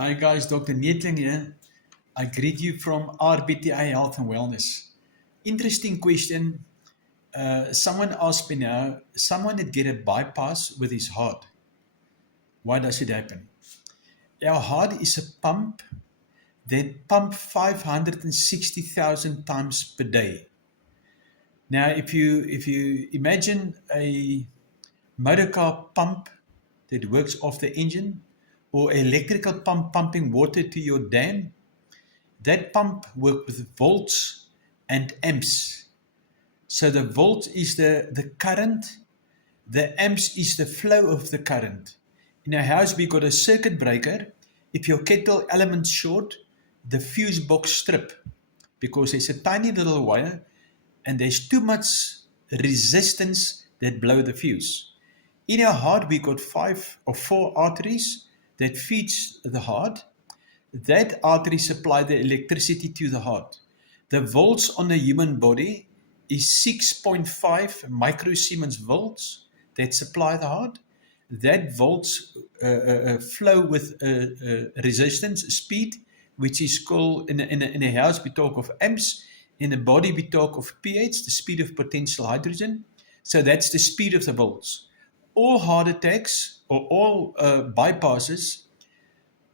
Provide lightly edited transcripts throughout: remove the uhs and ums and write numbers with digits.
Hi guys, Dr. Nietling here. I greet you from RBTI Health and Wellness. Interesting question. Someone asked me now, someone that get a bypass with his heart. Why does it happen? Our heart is a pump that pump 560,000 times per day. Now, if you imagine a motor car pump that works off the engine, or electrical pump pumping water to your dam, that pump works with volts and amps. So the volt is the current, the amps is the flow of the current. In our house, we got a circuit breaker. If your kettle element's short, the fuse box strip, because there's a tiny little wire and there's too much resistance that blow the fuse. In our heart, we got 5 or 4 arteries that feeds the heart. That artery supply the electricity to the heart. The volts on the human body is 6.5 microsiemens volts that supply the heart. That volts flow with resistance, speed, which is called, in a house we talk of amps, in a body we talk of pH, the speed of potential hydrogen. So that's the speed of the volts. All heart attacks or all bypasses,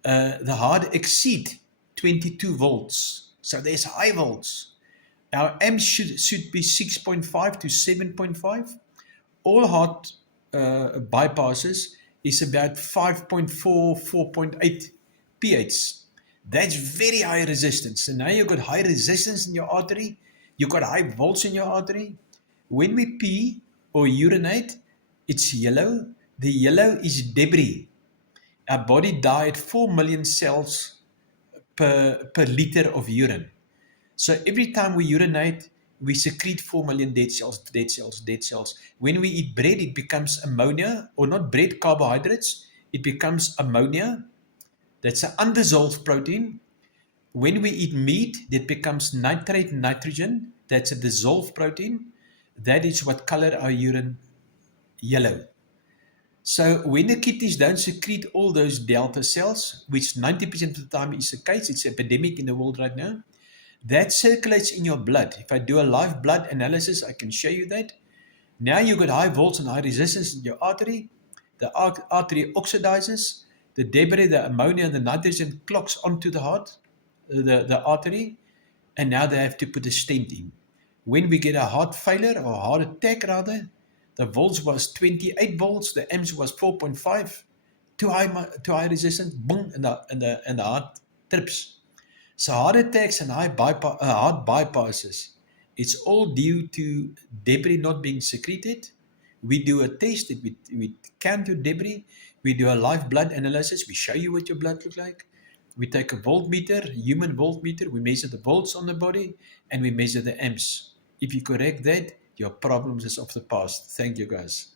the heart exceed 22 volts. So there's high volts. Our amps should be 6.5 to 7.5. All heart bypasses is about 5.4, 4.8 pH. That's very high resistance. So now you've got high resistance in your artery. You've got high volts in your artery. When we pee or urinate, it's yellow. The yellow is debris. Our body died 4 million cells per liter of urine. So every time we urinate, we secrete 4 million dead cells, dead cells, dead cells. When we eat bread, it becomes ammonia, or not bread, carbohydrates. It becomes ammonia. That's an undissolved protein. When we eat meat, that becomes nitrate nitrogen. That's a dissolved protein. That is what color our urine yellow. So when the kidneys don't secrete all those delta cells, which 90% of the time is the case, it's an epidemic in the world right now, that circulates in your blood. If I do a live blood analysis, I can show you that. Now you've got high volts and high resistance in your artery. The artery oxidizes. The debris, the ammonia, the nitrogen clogs onto the heart, the artery, and now they have to put a stent in. When we get a heart failure or a heart attack rather, the volts was 28 volts, the amps was 4.5, too high resistance, boom, and the heart trips. So heart attacks and heart bypasses, it's all due to debris not being secreted. We do a test that we can do debris. We do a live blood analysis. We show you what your blood looks like. We take a voltmeter, human voltmeter. We measure the volts on the body and we measure the amps. If you correct that, your problems is of the past. Thank you, guys.